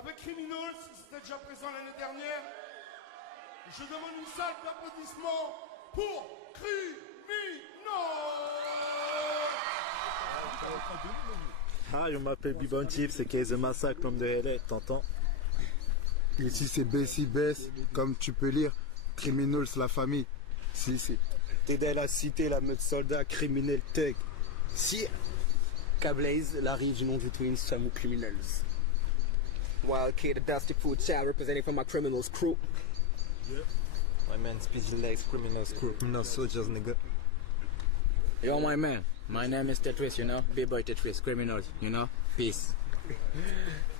avec Criminals, ils étaient déjà présents l'année dernière. Je demande une salle d'applaudissements pour Criminals. Ah, je m'appelle Bibon Chief, c'est Case Massacre, l'homme de LA, t'entends? Ici c'est Bessie Bess, comme tu peux lire, Criminals, la famille. Si. T'es dans la cité, la meute soldat, criminel, thug. Si. K-Blaze, la rive du nom du Twins, Samu Criminals. Wild Kid, a dusty food child, representing for my criminals crew. Yeah. My man, Speedy Legs, criminals crew, criminal soldiers, nigga. Yo, my man, my name is Tetris, you know? B-Boy Tetris, criminals, you know? Peace.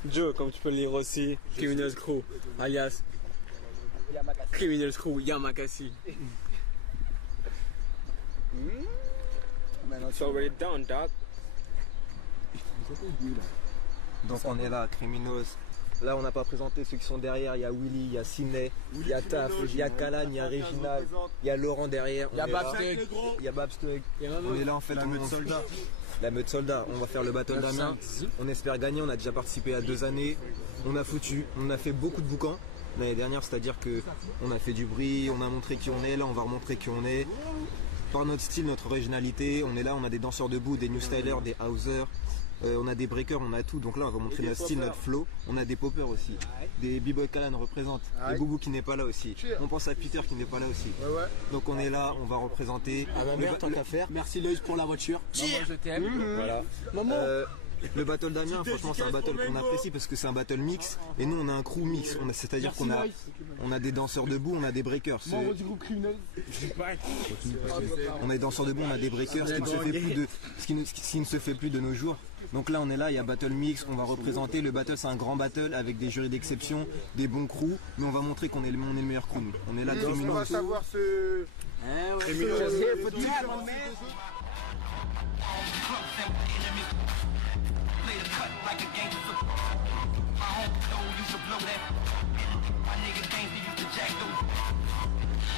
Joe, comme tu peux le lire aussi, Criminals Crew, alias Criminals Crew, Yamakasi. It's already done, dog. Donc on est là, Criminals. Là on n'a pas présenté ceux qui sont derrière, il y a Willy, il y a Sidney, il y a Taf, il y a Kalan, il y a Réginal, il y a Laurent derrière. Il y a Babstug. Il y a Babstug. On est là en fait, La meute soldat. La meute soldat, on va faire le battle d'Amiens. On espère gagner, on a déjà participé à 2 années. On a fait beaucoup de boucans l'année dernière, c'est-à-dire que on a fait du bruit, on a montré qui on est, là on va remontrer qui on est. Par notre style, notre originalité, on est là, on a des danseurs debout, des new stylers, des housers, on a des breakers, on a tout. Donc là on va montrer notre style, notre flow. On a des poppers aussi, des B-Boy Kalan représentent, et Boubou qui n'est pas là aussi. On pense à Peter qui n'est pas là aussi. Donc on est là, on va représenter. Ah bah merde, tant qu'à faire. Merci Loïs pour la voiture. Maman, je t'aime. Voilà. Maman. Le battle d'Amiens, franchement, c'est un battle qu'on apprécie parce que c'est un battle mix. Et nous, on a un crew mix. C'est-à-dire qu'on a des danseurs debout, on a des breakers. Membre du groupe criminel. On a des danseurs debout, on a des breakers, ce qui ne se fait plus de nos jours. Donc là, on est là, il y a battle mix, on va représenter. Le battle, c'est un grand battle avec des jurys d'exception, des bons crews. Mais on va montrer qu'on est le meilleur crew. Nous. On est là, On va savoir ce... Like a gangster, my home though used to blow that. My nigga gangster used to jack those.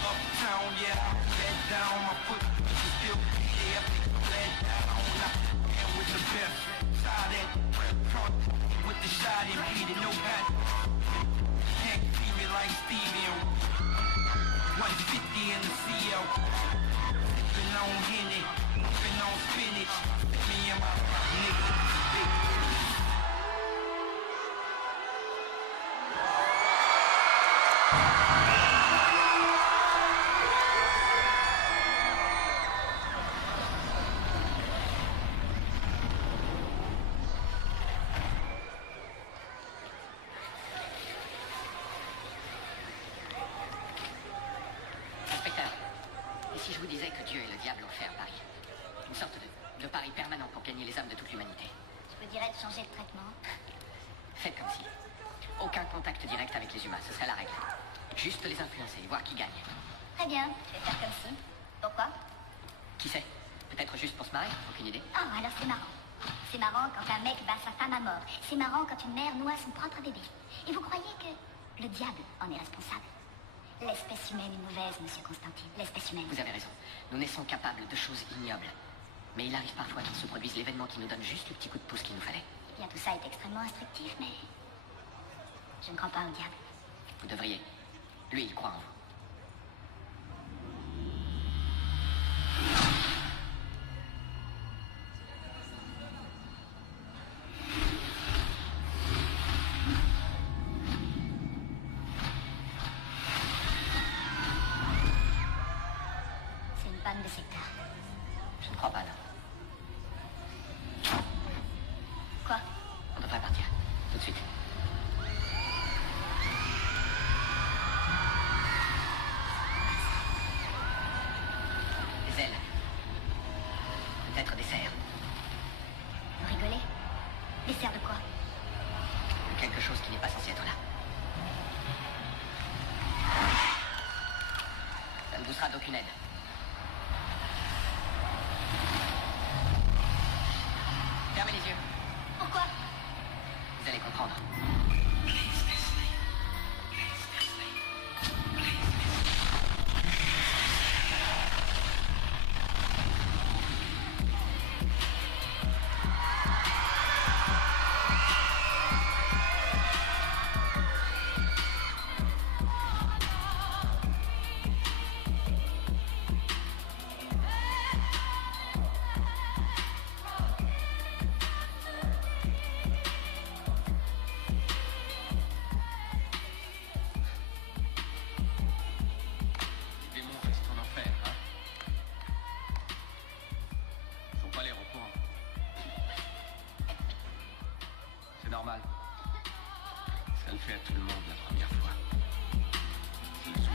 Uptown, yeah, I put that down. My foot still, yeah, that down. And with the best side that front with the shot and beat it, no hat. Can't see me like Stevie. 150 in the CL. Sippin' on Henny, sippin' on spinach. Me and my niggas big. Inspecteur, et si je vous disais que Dieu et le diable ont fait un pari? Une sorte de pari permanent pour gagner les âmes de toute l'humanité. Je me dirais de changer de traitement. Faites comme si. Aucun contact direct avec les humains, ce serait la règle. Juste les influencer, voir qui gagne. Très bien, je vais faire comme si. Pourquoi? Qui sait? Peut-être juste pour se marrer, aucune idée. Oh, alors c'est marrant. C'est marrant quand un mec bat sa femme à mort. C'est marrant quand une mère noie son propre bébé. Et vous croyez que le diable en est responsable? L'espèce humaine est mauvaise, monsieur Constantine. L'espèce humaine. Vous avez raison. Nous naissons capables de choses ignobles. Mais il arrive parfois qu'il se produise l'événement qui nous donne juste le petit coup de pouce qu'il nous fallait. Eh bien, tout ça est extrêmement instructif, mais... je ne crois pas au diable. Vous devriez. Lui, il croit en vous. C'est une panne de secteur. Je ne crois pas, non. Quoi? On devrait partir. Tout de suite. Des ailes. Peut-être des serres. Vous rigolez? Des serres de quoi? Quelque chose qui n'est pas censé être là. Ça ne vous sera d'aucune aide. Fermez les yeux. Pourquoi? Vous allez comprendre. normal. Ça le fait à tout le monde la première fois. C'est le souffle.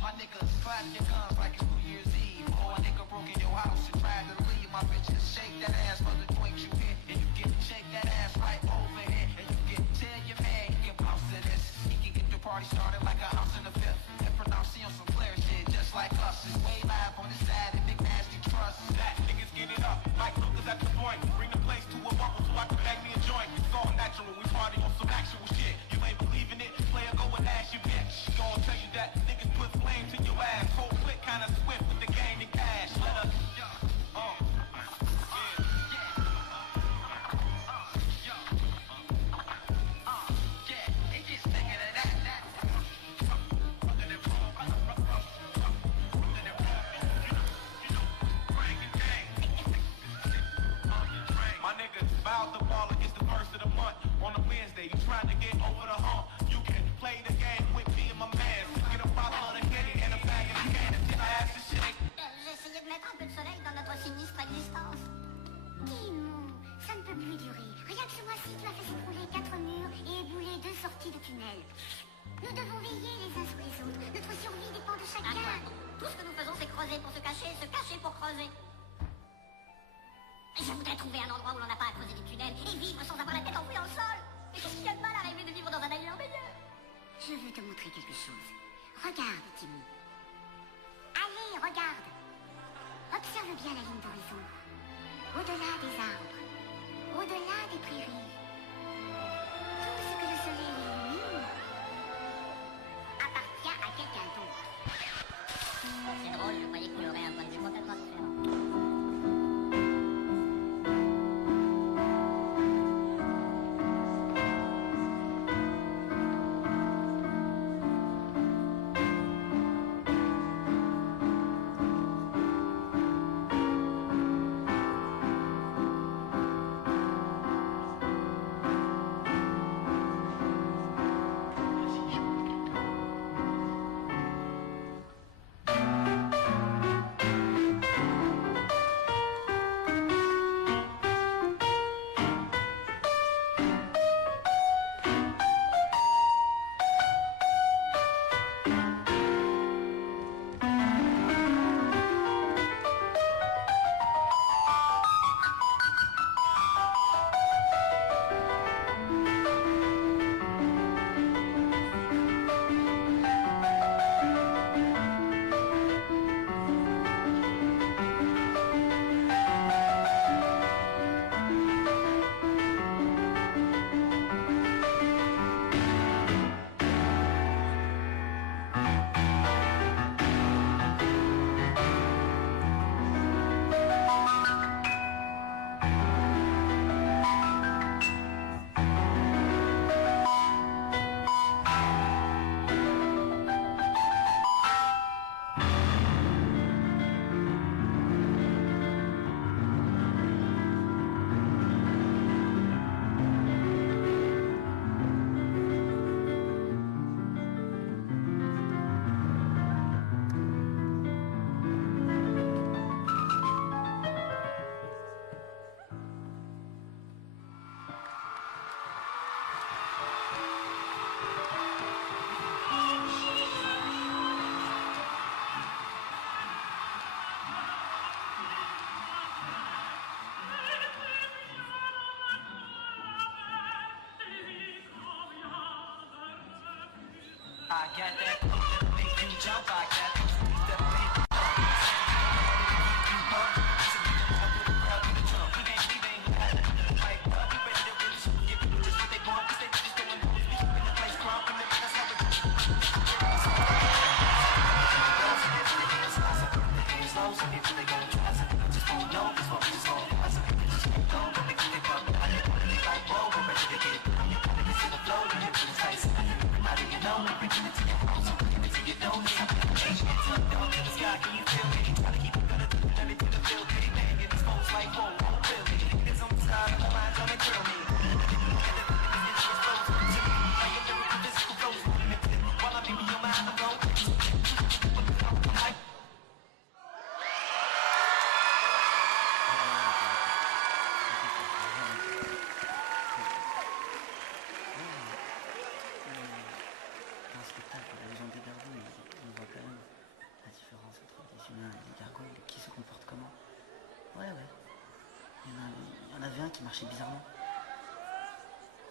My niggas clap your guns like it's New Year's Eve. Or a nigga broke in your house and tried to leave. My bitches shake that ass for the joint you hit. And you get shake that ass right over here. And you can tell your man he can bounce to this. He can get the party started like a house in the fifth. And pronounce on some clear shit just like us. It's way live on this side and big nasty trust. That niggas get it up like Lucas at the point. Bring the place to a bubble so I can bang me a joint. It's all natural, we party on some actual shit. You ain't believing it, player go and ask your bitch. She gon' tell you that niggas put flame to your ass. Whole click kinda swift with the gang and cash. Let us, It gets thicker than that. my niggas bowed the ball against the first of the month. On a Wednesday, you trying to get over the hump. You can play the game with me and my man. Get a bottle of the Henny and a bag of the can. And then I ask the shit. J'ai essayé de mettre un peu de soleil dans notre sinistre existence. Timon, ça ne peut plus durer. Rien que ce mois-ci, tu as fait s'écrouler 4 murs et ébouler 2 sorties de tunnel. Nous devons veiller les uns sur les autres. Notre survie dépend de chacun. Tout ce que nous faisons, c'est creuser pour se cacher pour creuser. Je voudrais trouver un endroit où l'on n'a pas à creuser des tunnels et vivre sans avoir la tête enfouie dans le sol. Mais qu'est-ce qu'il y a de mal à rêver de vivre dans un ailleurs meilleur? Je veux te montrer quelque chose. Regarde, Timmy. Allez, regarde. Observe bien la ligne d'horizon. Au-delà des arbres, au-delà des prairies. Tout ce que le soleil illumine appartient à quelqu'un d'autre. C'est drôle, je croyais qu'il aurait un point de vue complètement différent. I got that that'll make you jump. I got that qui marchait bizarrement.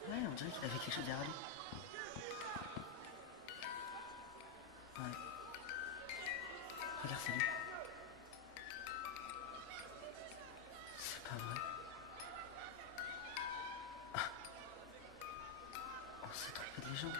Ouais, on dirait qu'il avait quelque chose derrière lui. Ouais. Regarde, c'est lui. C'est pas vrai. Ah. On s'est trompé de légende.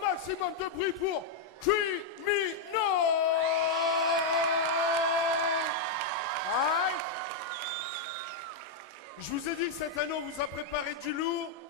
Maximum de bruit pour Criminal. Je vous ai dit que cette année on vous a préparé du lourd.